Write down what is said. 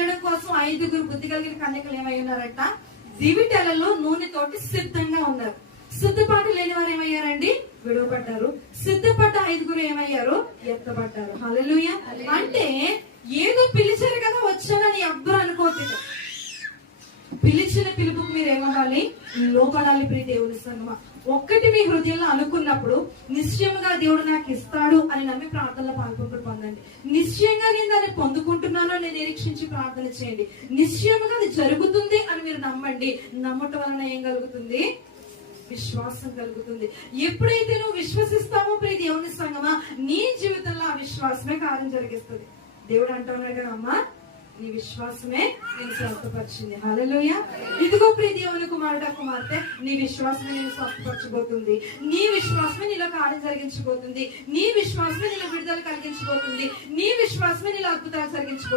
వెళ్ళడం కోసం 5 బుద్ధి కలిగిన కన్యకలు ఏమై ఉన్నారట? దివిటెలలో నూనెతోటి సిద్ధంగా ఉన్నారు. సిద్ధపాటు లేని వారు ఏమయ్యారండి? విడువబడ్డారు. సిద్ధపడ్డ 5 ఏమయ్యారు? ఎత్తబడ్డారు. హల్లెలూయా. అంటే ఏదో పిలిచారు కదా వచ్చానని ఎవ్వరు అనుకోవద్దు. పిలిచిన పిలుపుకు మీరు ఏమవ్వాలి? లోపడాలి. ప్రియ దేవుని సంగమా, ఒక్కటి మీ హృదయంలో అనుకున్నప్పుడు నిశ్చయంగా దేవుడు నాకు ఇస్తాడు అని నమ్మి ప్రార్థనలో పాల్గొంటూ పొందండి. నిశ్చయంగా నేను దాన్ని పొందుకుంటున్నాను అని నిరీక్షించి ప్రార్థన చేయండి. నిశ్చయంగా అది జరుగుతుంది అని మీరు నమ్మండి. నమ్మటం వలన ఏం కలుగుతుంది? విశ్వాసం కలుగుతుంది. ఎప్పుడైతే నువ్వు విశ్వసిస్తావో ప్రియ దేవుని సంగమా, నీ జీవితంలో ఆ విశ్వాసమే కార్యం జరిగిస్తుంది. దేవుడు అంటున్నాడు కదా, అమ్మా నీ విశ్వాసమే నేను స్వస్థపరిచింది. హల్లెలూయా. ఇదిగో ప్రియ దేవుని కుమారుడా కుమార్తె, నీ విశ్వాసమే నేను స్వస్థపరచబోతుంది. నీ విశ్వాసమే నీలో కార్యం జరిగించబోతుంది. నీ విశ్వాసమే నీలో విడుదల కలిగించబోతుంది. నీ విశ్వాసమే నీలో అద్భుతాలు జరిగించబోతుంది.